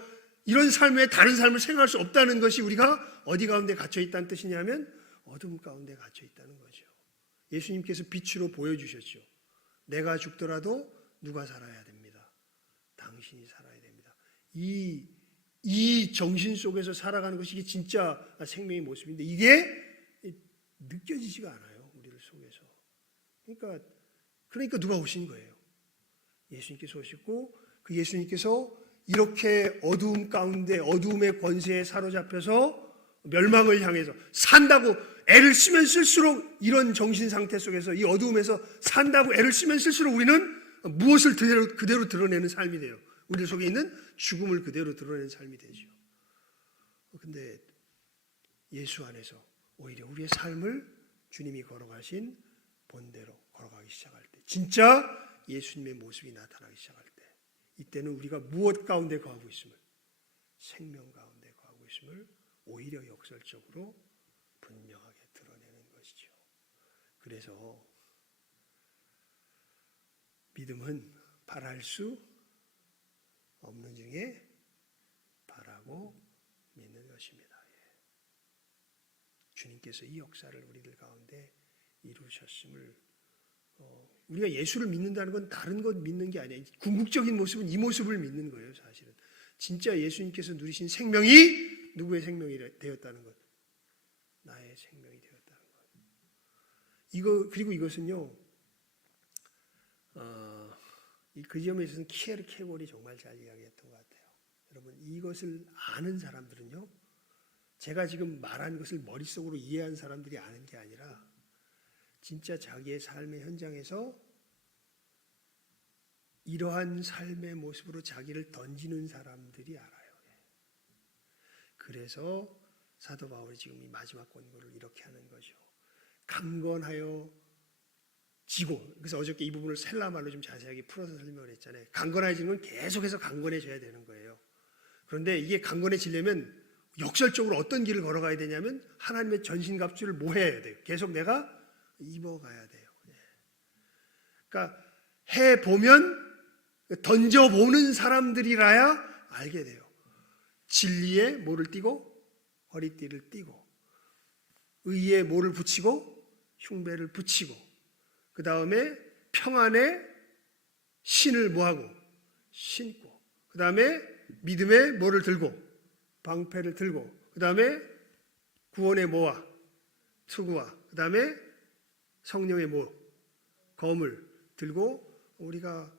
이런 삶에 다른 삶을 생각할 수 없다는 것이 우리가 어디 가운데 갇혀 있다는 뜻이냐면 어둠 가운데 갇혀 있다는 거죠. 예수님께서 빛으로 보여주셨죠. 내가 죽더라도 누가 살아야 됩니다. 당신이 살아야 됩니다. 이 정신 속에서 살아가는 것이 이게 진짜 생명의 모습인데 이게 느껴지지가 않아요. 우리를 속에서. 그러니까 누가 오신 거예요. 예수님께서 오셨고 그 예수님께서 이렇게 어두움 가운데 어두움의 권세에 사로잡혀서 멸망을 향해서 산다고 애를 쓰면 쓸수록 이런 정신 상태 속에서 이 어두움에서 산다고 애를 쓰면 쓸수록 우리는 무엇을 그대로 드러내는 삶이 돼요. 우리 속에 있는 죽음을 그대로 드러내는 삶이 되죠. 근데 예수 안에서 오히려 우리의 삶을 주님이 걸어가신 본대로 걸어가기 시작할 때 진짜 예수님의 모습이 나타나기 시작할 때 이때는 우리가 무엇 가운데 거하고 있음을 생명 가운데 거하고 있음을 오히려 역설적으로 분명하게 드러내는 것이죠. 그래서 믿음은 바랄 수 없는 중에 바라고 믿는 것입니다. 주님께서 이 역사를 우리들 가운데 이루셨음을 우리가 예수를 믿는다는 건 다른 것 믿는 게 아니에요. 궁극적인 모습은 이 모습을 믿는 거예요. 사실은 진짜 예수님께서 누리신 생명이 누구의 생명이 되었다는 것? 나의 생명이 되었다는 것. 그리고 이것은요, 그 점에 있어서는 키에르케고르이 정말 잘 이야기했던 것 같아요. 여러분, 이것을 아는 사람들은요, 제가 지금 말한 것을 머릿속으로 이해한 사람들이 아는 게 아니라 진짜 자기의 삶의 현장에서 이러한 삶의 모습으로 자기를 던지는 사람들이 알아요. 그래서 사도 바울이 지금 이 마지막 권고를 이렇게 하는 거죠. 강건하여 지고, 그래서 어저께 이 부분을 셀라말로 좀 자세하게 풀어서 설명을 했잖아요. 강건해지는 건 계속해서 강건해져야 되는 거예요. 그런데 이게 강건해지려면 역설적으로 어떤 길을 걸어가야 되냐면 하나님의 전신갑주를 뭐 해야 돼요? 계속 내가 입어가야 돼요. 그러니까 해보면, 던져보는 사람들이라야 알게 돼요. 진리에 뭐를 띠고? 허리띠를 띠고, 의에 뭐를 붙이고? 흉배를 붙이고, 그 다음에 평안에 신을 뭐하고? 신고, 그 다음에 믿음에 뭐를 들고? 방패를 들고, 그 다음에 구원의 뭐와? 투구와, 그 다음에 성령의 뭐? 검을 들고 우리가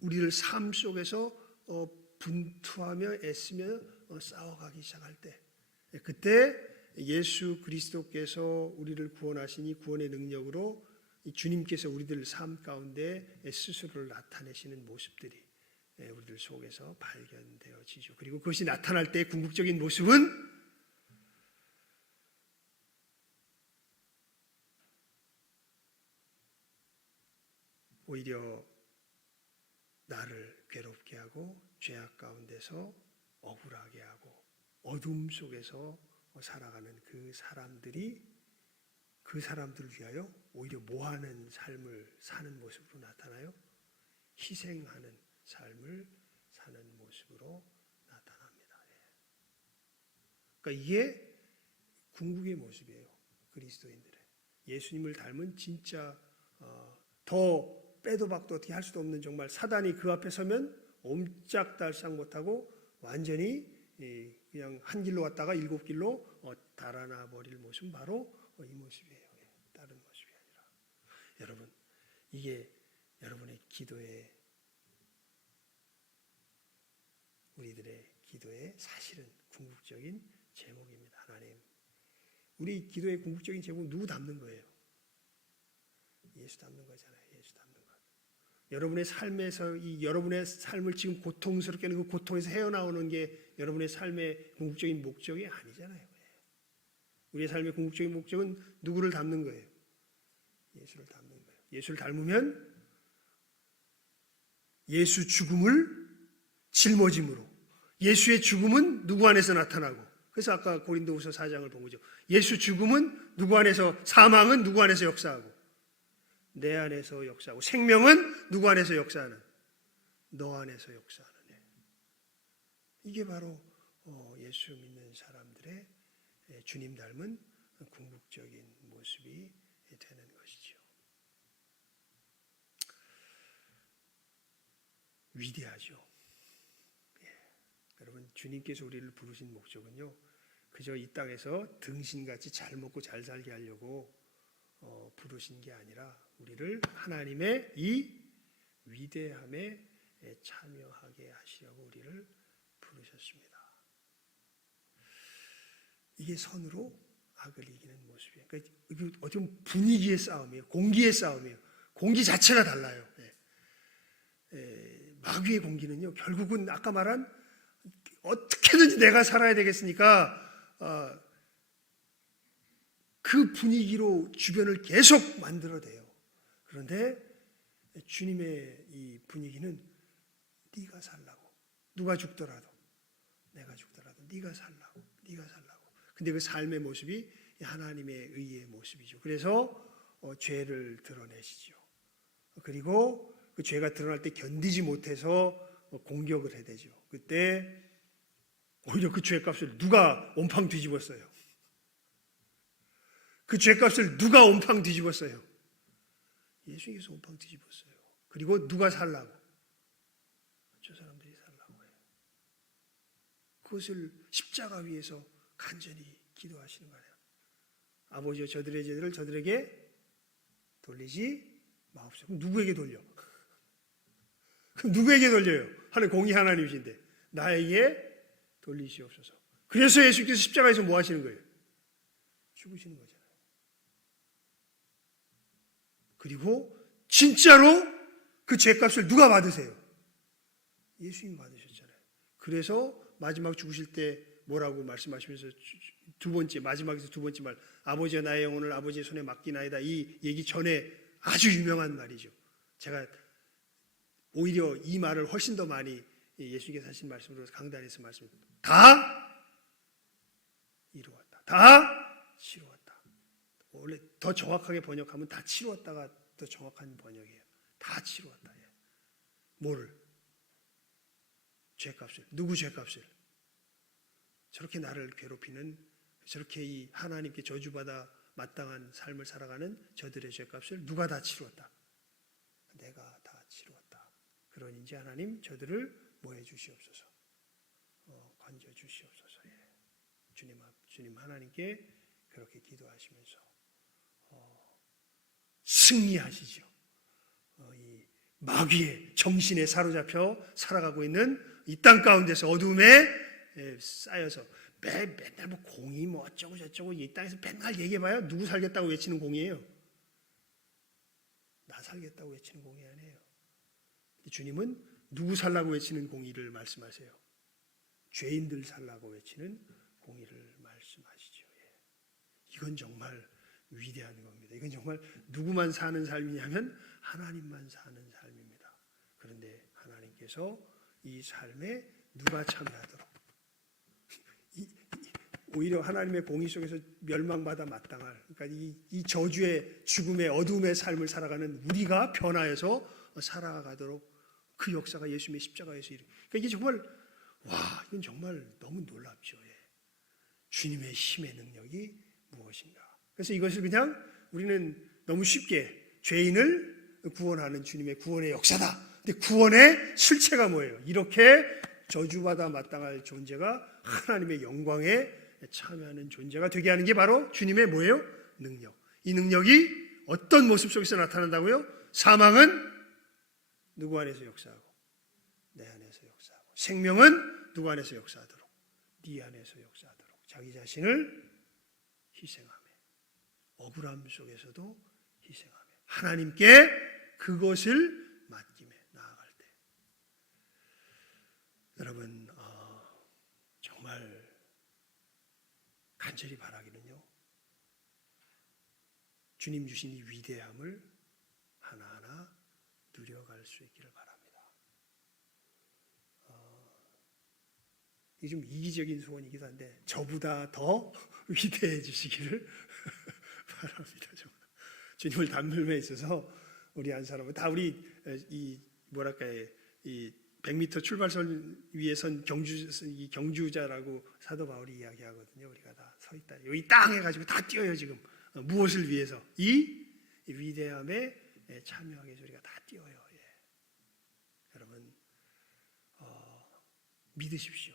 우리를 삶 속에서 분투하며 애쓰며 싸워가기 시작할 때, 그때 예수 그리스도께서 우리를 구원하시니 구원의 능력으로 주님께서 우리들 삶 가운데 스스로를 나타내시는 모습들이 우리들 속에서 발견되어지죠. 그리고 그것이 나타날 때 궁극적인 모습은 오히려 나를 괴롭게 하고 죄악 가운데서 억울하게 하고 어둠 속에서 살아가는 그 사람들이 그 사람들을 위하여 오히려 뭐하는 삶을 사는 모습으로 나타나요? 희생하는 삶을 사는 모습으로 나타납니다. 그러니까 이게 궁극의 모습이에요. 그리스도인들의. 예수님을 닮은 진짜 더 빼도 박도 어떻게 할 수도 없는, 정말 사단이 그 앞에 서면 옴짝달싹 못하고 완전히 그냥 한 길로 왔다가 일곱 길로 달아나 버릴 모습은 바로 이 모습이에요. 다른 모습이 아니라. 여러분, 이게 여러분의 기도의, 우리들의 기도의 사실은 궁극적인 제목입니다. 하나님, 우리 기도의 궁극적인 제목은 누구 닮는 거예요? 예수 닮는 거잖아요. 예수 닮는 거. 여러분의 삶에서 여러분의 삶을 지금 고통스럽게 하는 그 고통에서 헤어나오는 게 여러분의 삶의 궁극적인 목적이 아니잖아요. 우리의 삶의 궁극적인 목적은 누구를 닮는 거예요? 예수를 닮는 거예요. 예수를 닮으면 예수 죽음을 짊어짐으로, 예수의 죽음은 누구 안에서 나타나고, 그래서 아까 고린도후서 4장을 본 거죠. 예수 죽음은 누구 안에서, 사망은 누구 안에서 역사하고, 내 안에서 역사하고, 생명은 누구 안에서 역사하는? 너 안에서 역사하는. 이게 바로 예수 믿는 사람들의 주님 닮은 궁극적인 모습이 되는 것이죠. 위대하죠. 여러분, 주님께서 우리를 부르신 목적은요, 그저 이 땅에서 등신같이 잘 먹고 잘 살게 하려고 부르신 게 아니라 우리를 하나님의 이 위대함에 참여하게 하시려고 우리를 부르셨습니다. 이게 선으로 악을 이기는 모습이에요. 그러니까 어떤 분위기의 싸움이에요. 공기의 싸움이에요. 공기 자체가 달라요. 마귀의 공기는요, 결국은 아까 말한 어떻게든지 내가 살아야 되겠으니까 그 분위기로 주변을 계속 만들어대요. 그런데 주님의 이 분위기는 네가 살라고, 누가 죽더라도 내가 죽더라도 네가 살라고, 네가 살라고. 근데 그 삶의 모습이 하나님의 의의 모습이죠. 그래서 죄를 드러내시죠. 그리고 그 죄가 드러날 때 견디지 못해서 공격을 해대죠. 그때 오히려 그 죄값을 누가 온팡 뒤집었어요? 그 죄값을 누가 온팡 뒤집었어요? 예수님께서 온팡 뒤집었어요. 그리고 누가 살라고? 저 사람들이 살라고. 그것을 십자가 위에서 간절히 기도하시는 거예요. 아버지여 저들의 죄를 저들에게 돌리지 마옵소서. 그럼 누구에게 돌려? 그럼 누구에게 돌려요? 공의 하나님이신데 나에게 돌리시옵소서. 그래서 예수께서 십자가에서 뭐 하시는 거예요? 죽으시는 거잖아요. 그리고 진짜로 그 죄값을 누가 받으세요? 예수님이 받으셨잖아요. 그래서 마지막 죽으실 때 뭐라고 말씀하시면서 마지막에서 두 번째 말, 아버지여 나의 영혼을 아버지의 손에 맡기나이다. 이 얘기 전에 아주 유명한 말이죠. 제가 오히려 이 말을 훨씬 더 많이 예수님께서 하신 말씀으로 강단에서 다 이루었다. 다 치루었다. 원래 더 정확하게 번역하면 다 치루었다가 더 정확한 번역이에요. 다 치루었다. 뭐를? 죄값을. 누구 죄값을? 저렇게 나를 괴롭히는, 저렇게 이 하나님께 저주받아 마땅한 삶을 살아가는 저들의 죄값을 누가 다 치루었다? 내가 다 치루었다. 그러니지 하나님 저들을 뭐 해주시옵소서? 건져주시옵소서. 주님 하나님께 그렇게 기도하시면서 승리하시죠. 이 마귀의 정신에 사로잡혀 살아가고 있는 이 땅 가운데서 어둠에 쌓여서 맨날 뭐 공이 뭐 어쩌고 저쩌고 이 땅에서 맨날 얘기해봐요. 누구 살겠다고 외치는 공이에요? 나 살겠다고 외치는 공이 아니에요. 주님은 누구 살라고 외치는 공의를 말씀하세요? 죄인들 살라고 외치는 공의를 말씀하시죠. 이건 정말 위대한 겁니다. 이건 정말 누구만 사는 삶이냐면 하나님만 사는 삶입니다. 그런데 하나님께서 이 삶에 누가 참여하도록 오히려 하나님의 공의 속에서 멸망받아 마땅할, 그러니까 이 저주의 죽음의 어두움의 삶을 살아가는 우리가 변화해서 살아가도록 그 역사가 예수님의 십자가에서 그러니까 이게 정말 이건 정말 너무 놀랍죠. 주님의 힘의 능력이 무엇인가? 그래서 이것을 그냥 우리는 너무 쉽게 죄인을 구원하는 주님의 구원의 역사다. 근데 구원의 실체가 뭐예요? 이렇게 저주받아 마땅할 존재가 하나님의 영광에 참여하는 존재가 되게 하는 게 바로 주님의 뭐예요? 능력. 이 능력이 어떤 모습 속에서 나타난다고요? 사망은 누구 안에서 역사하고 내 안에서 역사하고 생명은 누구 안에서 역사하도록 네 안에서 역사하도록 자기 자신을 희생하며 억울함 속에서도 희생하며 하나님께 그것을 맡김에 나아갈 때 여러분 정말 간절히 바라기는요 주님 주신 이 위대함을 하나하나 누려갈 수 있기를 바랍니다. 이게 좀 이기적인 소원이기도 한데 저보다 더 위대해지시기를 바랍니다. 정말. 주님을 닮음에 있어서 우리 한 사람은 다 우리 이 100m 출발선 위에 선 경주자라고 사도 바울이 이야기하거든요. 우리가 다 서 있다. 여기 땅 해가지고 다 뛰어요 지금. 무엇을 위해서? 이 위대함에 참여하기 위해서 우리가 다 뛰어요. 여러분 믿으십시오.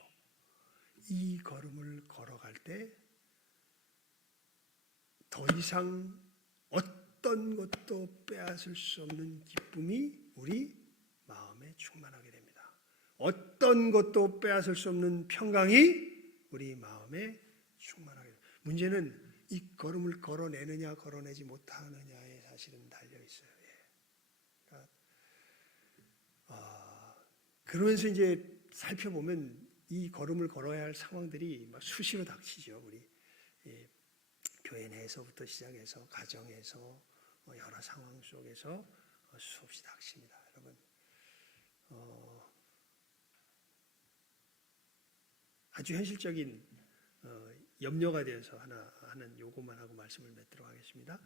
이 걸음을 걸어갈 때 더 이상 어떤 것도 빼앗을 수 없는 기쁨이 우리 마음에 충만하게 됩니다. 어떤 것도 빼앗을 수 없는 평강이 우리 마음에 충만하게 됩니다. 문제는 이 걸음을 걸어내느냐 걸어내지 못하느냐에 사실은 달려 있어요. 그러면서 이제 살펴보면 이 걸음을 걸어야 할 상황들이 막 수시로 닥치죠. 우리 교회 내에서부터 시작해서 가정에서 여러 상황 속에서 수없이 닥칩니다. 여러분 아주 현실적인 염려가 되어서 하는 요것만 하고 말씀을 맺도록 하겠습니다.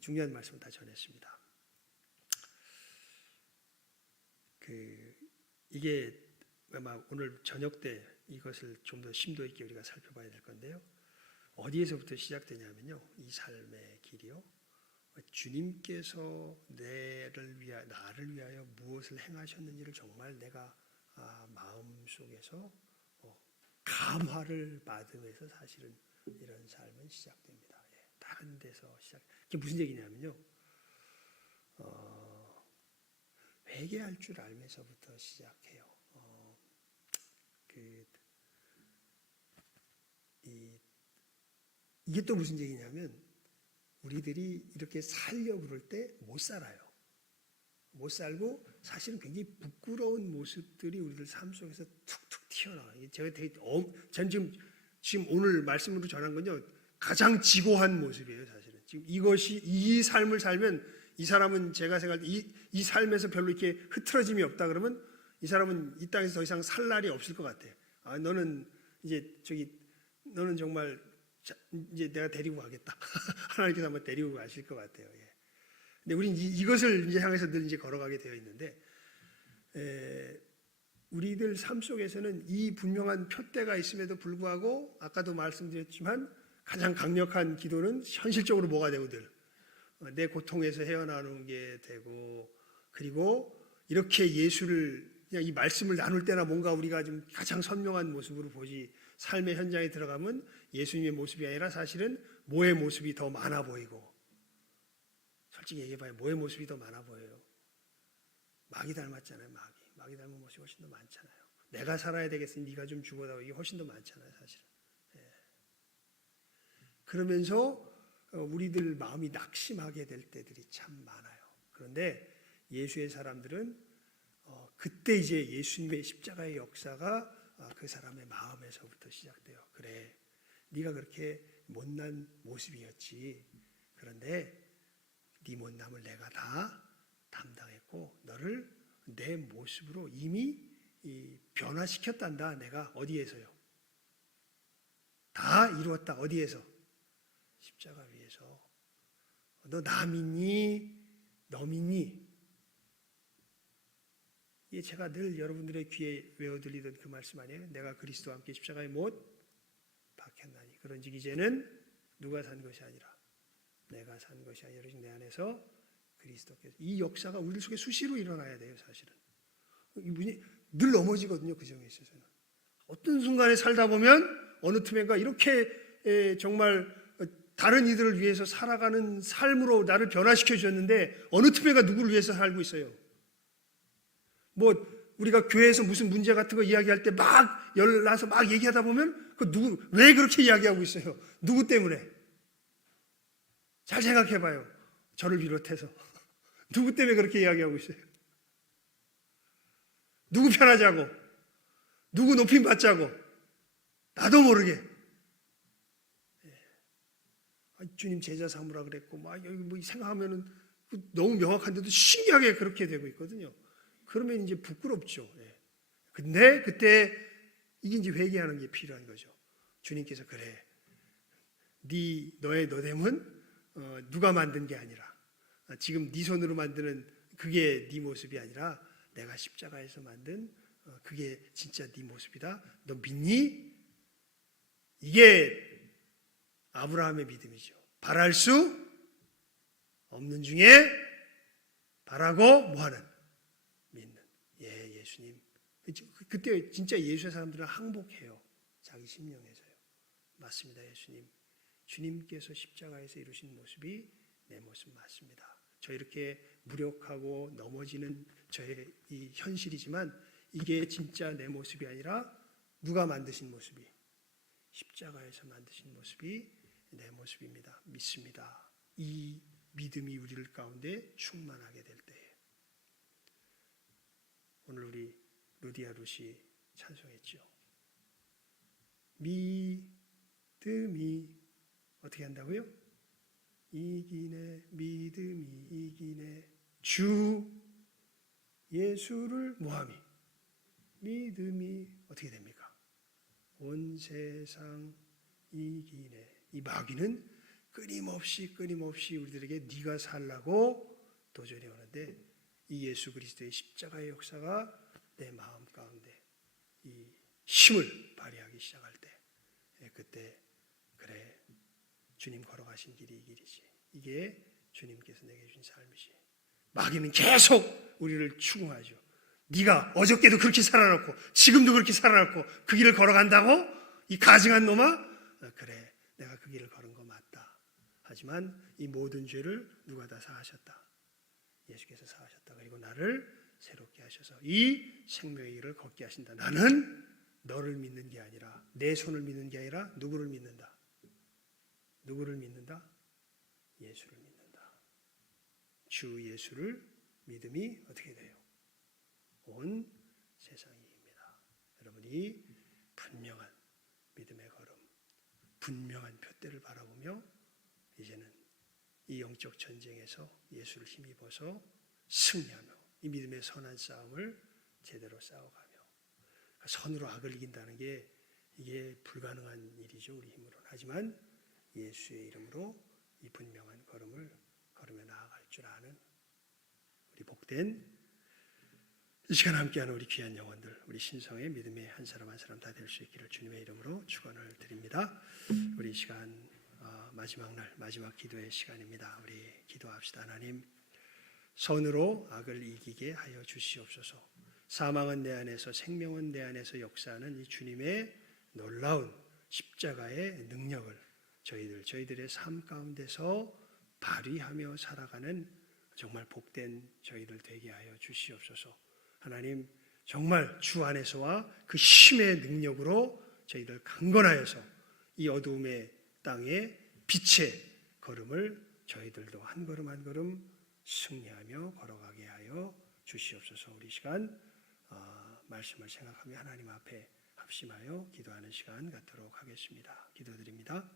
중요한 말씀을 다 전했습니다. 이게 아마 오늘 저녁 때 이것을 좀 더 심도 있게 우리가 살펴봐야 될 건데요. 어디에서부터 시작되냐면요. 이 삶의 길이요. 주님께서 나를 위하여 무엇을 행하셨는지를 정말 내가 마음 속에서 감화를 받으면서 사실은 이런 삶은 시작됩니다. 다른 데서 시작. 이게 무슨 얘기냐면요. 회개할 줄 알면서부터 시작해요. 이게 또 무슨 얘기냐면 우리들이 이렇게 살려고 그럴 때 못 살아요. 못 살고 사실은 굉장히 부끄러운 모습들이 우리들 삶 속에서 툭툭 튀어나와요. 제가 전 지금 오늘 말씀으로 전한 건요 가장 지고한 모습이에요. 사실은 지금 이 삶을 살면 이 사람은 제가 생각할 때 이 삶에서 별로 이렇게 흐트러짐이 없다 그러면 이 사람은 이 땅에서 더 이상 살 날이 없을 것 같아. 너는 너는 정말 이제 내가 데리고 가겠다. 하나님께서 한번 데리고 가실 것 같아요. 근데 우리는 이것을 이제 향해서 늘 이제 걸어가게 되어 있는데, 우리들 삶 속에서는 이 분명한 표대가 있음에도 불구하고 아까도 말씀드렸지만 가장 강력한 기도는 현실적으로 뭐가 되고 내 고통에서 헤어나오는 게 되고, 그리고 이렇게 예수를 그냥 이 말씀을 나눌 때나 뭔가 우리가 좀 가장 선명한 모습으로 보지, 삶의 현장에 들어가면 예수님의 모습이 아니라 사실은 모의 모습이 더 많아 보이고, 솔직히 얘기해봐요. 모의 모습이 더 많아 보여요. 마귀 닮았잖아요. 마귀 닮은 모습이 훨씬 더 많잖아요. 내가 살아야 되겠으니 네가 좀 죽어다오. 이게 훨씬 더 많잖아요. 사실은. 그러면서 우리들 마음이 낙심하게 될 때들이 참 많아요. 그런데 예수의 사람들은 그때 이제 예수님의 십자가의 역사가 그 사람의 마음에서부터 시작돼요. 그래, 네가 그렇게 못난 모습이었지. 그런데 네 못남을 내가 다 담당했고 너를 내 모습으로 이미 변화시켰단다. 내가 어디에서요? 다 이루었다. 어디에서? 십자가 위에서. 너 나 믿니? 너 믿니? 이게 제가 늘 여러분들의 귀에 외워들리던 그 말씀 아니에요? 내가 그리스도와 함께 십자가에 못 박혔나니 그런즉 이제는 누가 산 것이 아니라 내가 산 것이 아니라 내 안에서 그리스도께서. 이 역사가 우리 속에 수시로 일어나야 돼요. 사실은 이분이 늘 넘어지거든요. 그 점에 있어서는 어떤 순간에 살다 보면 어느 틈엔가 이렇게 정말 다른 이들을 위해서 살아가는 삶으로 나를 변화시켜 주셨는데 어느 틈엔가 누구를 위해서 살고 있어요. 뭐 우리가 교회에서 무슨 문제 같은 거 이야기할 때 막 열나서 막 얘기하다 보면 왜 그렇게 이야기하고 있어요? 누구 때문에? 잘 생각해 봐요. 저를 비롯해서 누구 때문에 그렇게 이야기하고 있어요? 누구 편하자고? 누구 높임 받자고? 나도 모르게 주님 제자 삼으라 그랬고 막 여기 뭐 생각하면은 너무 명확한데도 신기하게 그렇게 되고 있거든요. 그러면 이제 부끄럽죠. 근데 그때 이게 이제 회개하는 게 필요한 거죠. 주님께서 그래, 너의 너됨은 누가 만든 게 아니라 지금 네 손으로 만드는 그게 네 모습이 아니라 내가 십자가에서 만든 그게 진짜 네 모습이다. 너 믿니? 이게 아브라함의 믿음이죠. 바랄 수 없는 중에 바라고 뭐하는? 믿는. 예수님. 그때 진짜 예수의 사람들은 항복해요. 자기 심령에서요. 맞습니다. 예수님. 주님께서 십자가에서 이루신 모습이 내 모습 맞습니다. 저 이렇게 무력하고 넘어지는 저의 이 현실이지만 이게 진짜 내 모습이 아니라 누가 만드신 모습이? 십자가에서 만드신 모습이 내 모습입니다. 믿습니다. 이 믿음이 우리를 가운데 충만하게 될 때에 오늘 우리 루디아 룻이 찬송했죠. 믿음이 어떻게 한다고요? 이기네. 믿음이 이기네. 주 예수를 뭐함이? 믿음이 어떻게 됩니까? 온 세상 이기네. 이 마귀는 끊임없이 우리들에게 네가 살라고 도전해 오는데 이 예수 그리스도의 십자가의 역사가 내 마음 가운데 이 힘을 발휘하기 시작할 때 그때 그래, 주님 걸어가신 길이 이 길이지. 이게 주님께서 내게 주신 삶이지. 마귀는 계속 우리를 추궁하죠. 네가 어저께도 그렇게 살아났고 지금도 그렇게 살아났고 그 길을 걸어간다고? 이 가증한 놈아, 그래 내가 그 길을 걸은 거 맞다. 하지만 이 모든 죄를 누가 다 사하셨다. 예수께서 사하셨다. 그리고 나를 새롭게 하셔서 이 생명의 길을 걷게 하신다. 나는 너를 믿는 게 아니라 내 손을 믿는 게 아니라 누구를 믿는다? 누구를 믿는다? 예수를 믿는다. 주 예수를 믿음이 어떻게 돼요? 온 세상이 이깁니다. 여러분이 분명한 믿음의 걸음, 분명한 표대를 바라보며 이제는 이 영적 전쟁에서 예수를 힘입어서 승리하며 이 믿음의 선한 싸움을 제대로 싸워가며 선으로 악을 이긴다는 게 이게 불가능한 일이죠. 우리 힘으로는. 하지만 예수의 이름으로 이 분명한 걸음을 걸으며 나아갈 줄 아는 우리 복된 이 시간 함께하는 우리 귀한 영혼들, 우리 신성의 믿음의 한 사람 한 사람 다 될 수 있기를 주님의 이름으로 축원을 드립니다. 우리 이 시간 마지막 날 마지막 기도의 시간입니다. 우리 기도합시다. 하나님, 선으로 악을 이기게 하여 주시옵소서. 사망은 내 안에서 생명은 내 안에서 역사하는 이 주님의 놀라운 십자가의 능력을 저희들의 삶 가운데서 발휘하며 살아가는 정말 복된 저희들 되게 하여 주시옵소서. 하나님, 정말 주 안에서와 그 힘의 능력으로 저희들 강건하여서 이 어두움의 땅에 빛의 걸음을 저희들도 한 걸음 한 걸음 승리하며 걸어가게 하여 주시옵소서. 우리 시간 말씀을 생각하며 하나님 앞에 합심하여 기도하는 시간 갖도록 하겠습니다. 기도드립니다.